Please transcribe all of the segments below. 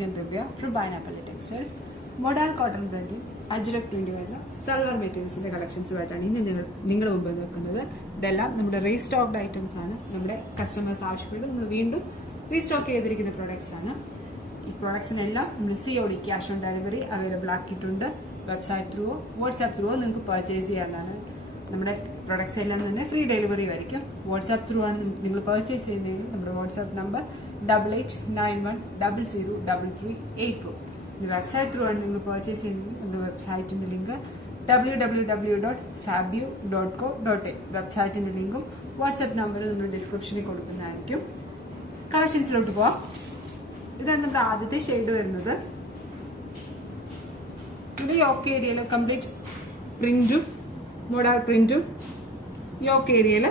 ഞാൻ Divya from pineapple textiles. Model cotton പ്രിന്റും Ajrak print വരുന്ന സൽവാർ മെറ്റീരിയൽസിന്റെ കളക്ഷൻസുമായിട്ടാണ് ഇന്ന് നിങ്ങൾ മുമ്പ് നിൽക്കുന്നത്. ഇതെല്ലാം നമ്മുടെ റീസ്റ്റോക്ഡ് ഐറ്റംസ് ആണ്. നമ്മുടെ കസ്റ്റമേഴ്സ് ആവശ്യപ്പെട്ട് നമ്മൾ വീണ്ടും റീസ്റ്റോക്ക് ചെയ്തിരിക്കുന്ന പ്രോഡക്ട്സ് ആണ്. ഈ പ്രോഡക്ട്സിനെല്ലാം നമ്മൾ COD cash on delivery available ആക്കിയിട്ടുണ്ട്. വെബ്സൈറ്റ് ത്രൂവോ വാട്സ്ആപ്പ് ത്രൂവോ നിങ്ങൾക്ക് പർച്ചേസ് ചെയ്യാനാണ്. നമ്മുടെ പ്രൊഡക്ട്സ് എല്ലാം തന്നെ ഫ്രീ ഡെലിവറി ആയിരിക്കും. വാട്സ്ആപ്പ് ത്രൂ ആണ് നിങ്ങൾ പർച്ചേസ് ചെയ്യുന്നതെങ്കിൽ നമ്മുടെ വാട്സ്ആപ്പ് നമ്പർ 8891003384. വെബ്സൈറ്റ് ത്രൂ ആണ് നിങ്ങൾ പർച്ചേസ് ചെയ്യുന്നത്. നമ്മുടെ വെബ്സൈറ്റിന്റെ ലിങ്ക് www.fabio.co.in. വെബ്സൈറ്റിന്റെ ലിങ്കും വാട്സ്ആപ്പ് നമ്പറും നമ്മൾ ഡിസ്ക്രിപ്ഷനിൽ കൊടുക്കുന്നതായിരിക്കും. കളക്ഷൻസിലോട്ട് പോവാം. ഇതാണ് നമ്മുടെ ആദ്യത്തെ ഷെയ്ഡ് വരുന്നത്. ഇവിടെ യോക്ക് ഏരിയയിൽ കംപ്ലീറ്റ് പ്രിന്റും മോഡൽ പ്രിന്റും യോക്ക് ഏരിയയിൽ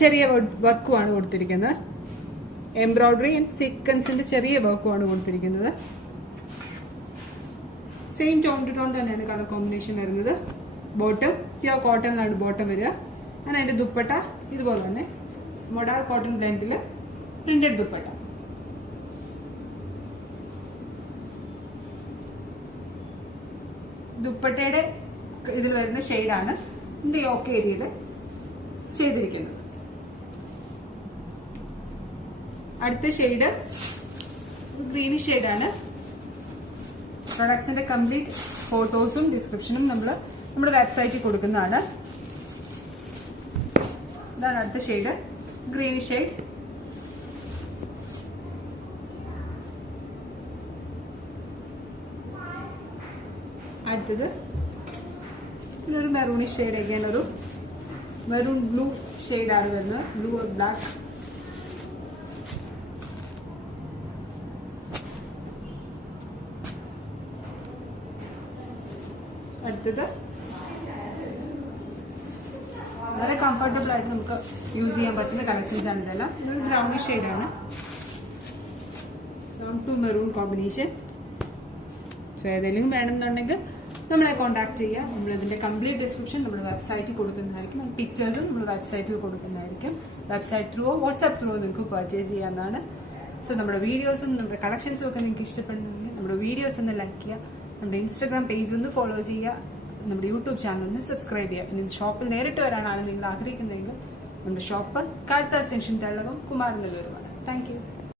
ചെറിയ വർക്കുമാണ് കൊടുത്തിരിക്കുന്നത്. എംബ്രോയിഡറി ആൻഡ് സീക്വൻസിന്റെ ചെറിയ വർക്കുമാണ് കൊടുത്തിരിക്കുന്നത്. സെയിം ടോൺ ടു ടോൺ തന്നെയാണ് കളർ കോമ്പിനേഷൻ വരുന്നത്. ബോട്ടം പ്യുവർ കോട്ടണിലാണ് ബോട്ടം വരിക. അങ്ങനെ അതിന്റെ ദുപ്പട്ട ഇതുപോലെ തന്നെ മോഡൽ കോട്ടൺ ബ്ലെൻഡിൽ പ്രിന്റഡ് ദുപ്പട്ട. ദുപ്പട്ടയുടെ ഇതിൽ വരുന്ന ഷെയ്ഡാണ് ഇതിന്റെ യോക്ക് ഏരിയയിൽ ചെയ്തിരിക്കുന്നത്. അടുത്ത ഷെയ്ഡ് ഗ്രീനിഷ് ഷെയ്ഡാണ്. പ്രൊഡക്ട്സിന്റെ കംപ്ലീറ്റ് ഫോട്ടോസും ഡിസ്ക്രിപ്ഷനും നമ്മൾ നമ്മുടെ വെബ്സൈറ്റിൽ കൊടുക്കുന്നതാണ്. ഇതാണ് അടുത്ത ഷെയ്ഡ് ഗ്രീനിഷ് ഷെയ്ഡ്. അടുത്തത് ഒരു മെറൂണിഷ് ഷെയ്ഡ് again ഒരു മെറൂൺ ബ്ലൂ ഷെയ്ഡാണ് വരുന്നത്. Blue or black. അടുത്തത് വളരെ കംഫർട്ടബിൾ ആയിട്ട് നമുക്ക് യൂസ് ചെയ്യാൻ പറ്റുന്ന കളക്ഷൻസ് ആണ് ഇതെല്ലാം. ഇതൊരു ബ്രൗണിഷ് ഷെയ്ഡാണ്. Brown to maroon combination. So ഏതെങ്കിലും വേണമെന്നുണ്ടെങ്കിൽ നമ്മളെ കോൺടാക്ട് ചെയ്യുക. നമ്മളിതിന്റെ കംപ്ലീറ്റ് ഡിസ്ക്രിപ്ഷൻ നമ്മുടെ വെബ്സൈറ്റിൽ കൊടുക്കുന്നതായിരിക്കും. പിക്ചേഴ്സും നമ്മൾ വെബ്സൈറ്റിൽ കൊടുക്കുന്നതായിരിക്കും. വെബ്സൈറ്റ് ത്രൂവോ വാട്സ്ആപ്പ് ത്രൂവോ നിങ്ങൾക്ക് പർച്ചേസ് ചെയ്യാവുന്നതാണ്. സോ നമ്മുടെ വീഡിയോസും നമ്മുടെ കളക്ഷൻസും ഒക്കെ നിങ്ങൾക്ക് ഇഷ്ടപ്പെടുന്നെങ്കിൽ നമ്മുടെ വീഡിയോസ് ഒന്ന് ലൈക്ക് ചെയ്യുക. നമ്മുടെ ഇൻസ്റ്റാഗ്രാം പേജ് ഒന്ന് ഫോളോ ചെയ്യുക. നമ്മുടെ യൂട്യൂബ് ചാനൽ ഒന്ന് സബ്സ്ക്രൈബ് ചെയ്യുക. ഇനി ഷോപ്പിൽ നേരിട്ട് വരാനാണ് നിങ്ങൾ ആഗ്രഹിക്കുന്നതെങ്കിൽ നമ്മുടെ ഷോപ്പ് കാൽത്താസ് ജംഗ്ഷൻ, തെള്ളകം, കുമാരനല്ലൂരുമാണ്. Thank U.